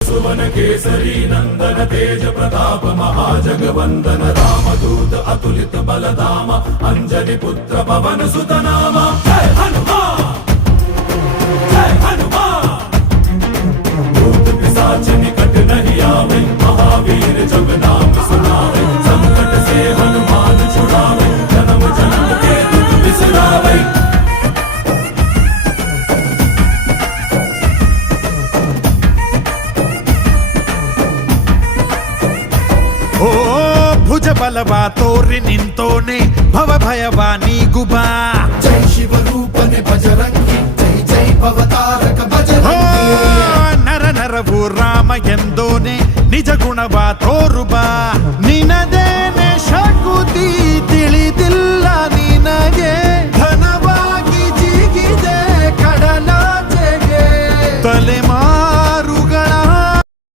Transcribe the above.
సువన కేసరి నందన తేజ ప్రతాప మహాజగవందన రామదూత అతులిత బలదామ అంజలి పుత్ర పవన సుతనామ. జయ హనుమా! హనుమా! భూత పిశాచని మహావీర ಓ ಭುಜ ಬಲವ ತೋರಿ ನಿಂತೋನೆ ಭವ ಭಯವ ನೀಗುಬಾ ಜೈ ಶಿವರೂಪನೆ ಬಜರಂಗಿ ಜೈ ಜೈ ಭವತಾರಕ ಬಜರಂಗಿ ನರ ನರವು ರಾಮ ಎಂದೋನೆ ನಿಜ ಗುಣವ ತೋರುಬಾ ನಿನದೇನೆ ಶಕುತಿ ತಿಳಿದಿಲ್ಲ ನಿನಗೆ ಘನವಾಗಿ ಜಿಗಿದೆ ಕಡಲಾಚೆಗೆ ತಲೆಮಾ